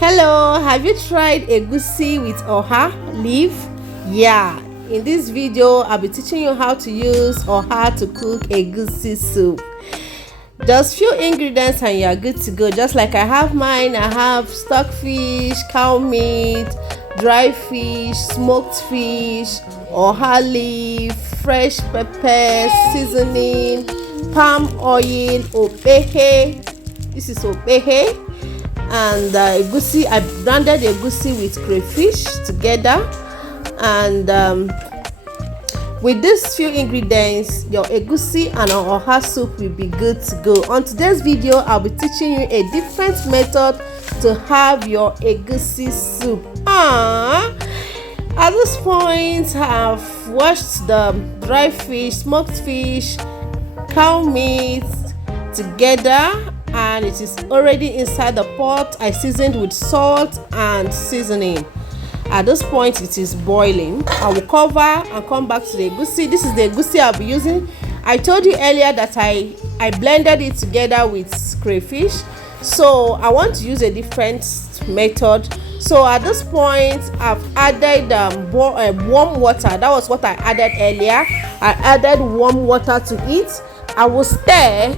Hello, have you tried egusi with oha leaf? Yeah, in this video I'll be teaching you how to use oha to cook egusi soup. Just few ingredients and you're good to go. Just like I have mine, I have stockfish, cow meat, dry fish, smoked fish, oha leaf, fresh pepper, seasoning, palm oil, ogbehe. This is ogbehe. And egusi, I blended egusi with crayfish together, and with these few ingredients your egusi and oha soup will be good to go. On today's video I'll be teaching you a different method to have your egusi soup. At this point I've washed the dry fish, smoked fish, cow meat together, and it is already inside the pot. I seasoned with salt and seasoning. At this point it is boiling. I will cover and come back to the egusi. This is the egusi I'll be using. I told you earlier that I blended it together with crayfish, so I want to use a different method. So at this point I've added warm water. That was what I added earlier. I added warm water to it. I will stir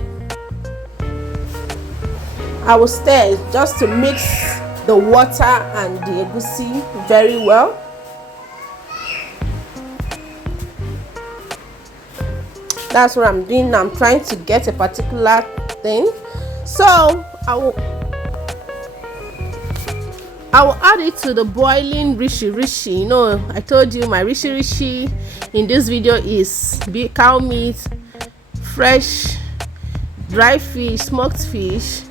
just to mix the water and the egusi very well. That's what I'm doing. I'm trying to get a particular thing. So I will add it to the boiling rishi. You know, I told you my rishi in this video is cow meat, fresh dry fish, smoked fish,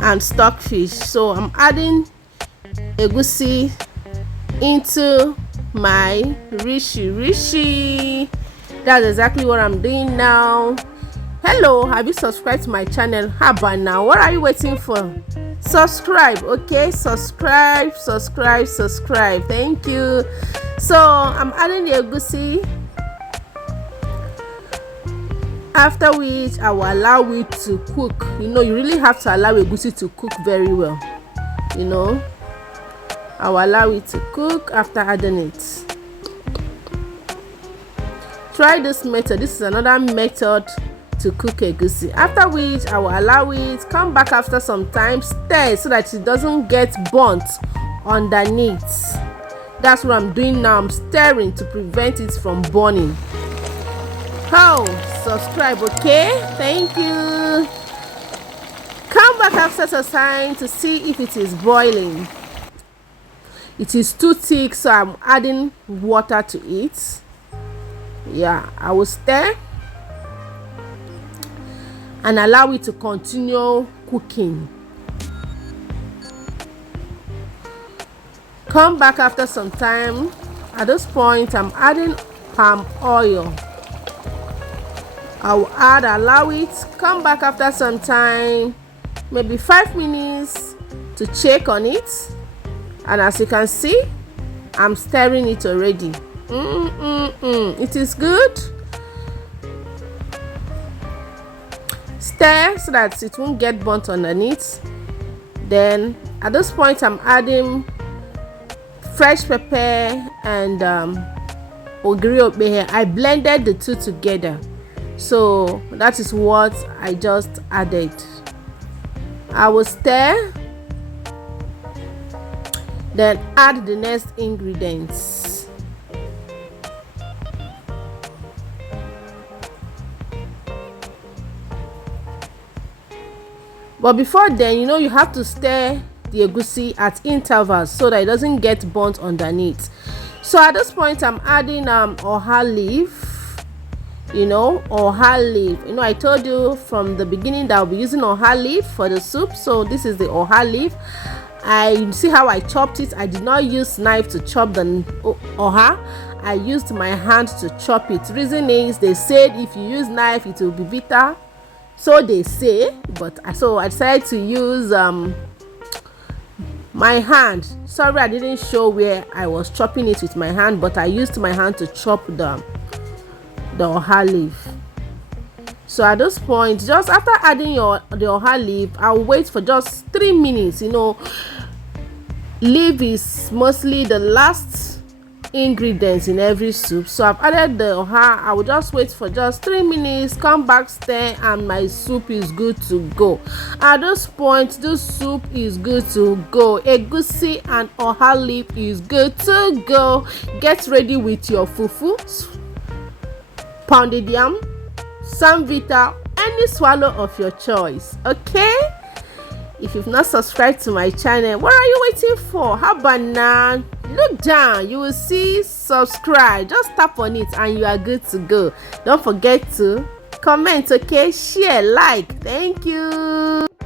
and stockfish. So I'm adding egusi into my rishi. That's exactly what I'm doing now. Hello, have you subscribed to my channel? How about now? What are you waiting for? Subscribe, okay? Subscribe. Thank you. So I'm adding the egusi, after which I will allow it to cook. You know, you really have to allow egusi to cook very well. You know, I will allow it to cook after adding it. Try this method. This is another method to cook egusi. After which I will allow it, come back after some time, stir so that it doesn't get burnt underneath. That's what I'm doing now. I'm stirring to prevent it from burning. Subscribe, okay? Thank you. Come back after some time to see if it is boiling. It is too thick, so I'm adding water to it. Yeah, I will stir and allow it to continue cooking. Come back after some time. At this point I'm adding palm oil. I will allow it, come back after some time, maybe 5 minutes, to check on it. And as you can see, I'm stirring it already. It is good. Stir so that it won't get burnt underneath. Then at this point I'm adding fresh pepper and ogbehe. I blended the two together. So that is what I just added. I will stir, then add the next ingredients. But before then, you know, you have to stir the egusi at intervals so that it doesn't get burnt underneath. So at this point I'm adding oha leaf. You know, oha leaf. You know, I told you from the beginning that I'll be using oha leaf for the soup. So this is the oha leaf. I see how I chopped it. I did not use knife to chop the oha. I used my hand to chop it. Reason is, they said if you use knife it will be bitter. So they say, but so I decided to use my hand. Sorry, I didn't show where I was chopping it with my hand, but I used my hand to chop the oha leaf. So at this point, just after adding the oha leaf, I'll wait for just 3 minutes. You know, Leaf is mostly the last ingredients in every soup, so I've added the oha. I will just wait for just 3 minutes, come back, stir, and my soup is good to go. At this point, this soup is good to go. Egusi and oha leaf is good to go. Get ready with your fufu, pounded yam, samvita, any swallow of your choice. Okay, if you've not subscribed to my channel, what are you waiting for? How about now? Look down, you will see subscribe. Just tap on it and you are good to go. Don't forget to comment, okay? Share, like. Thank you.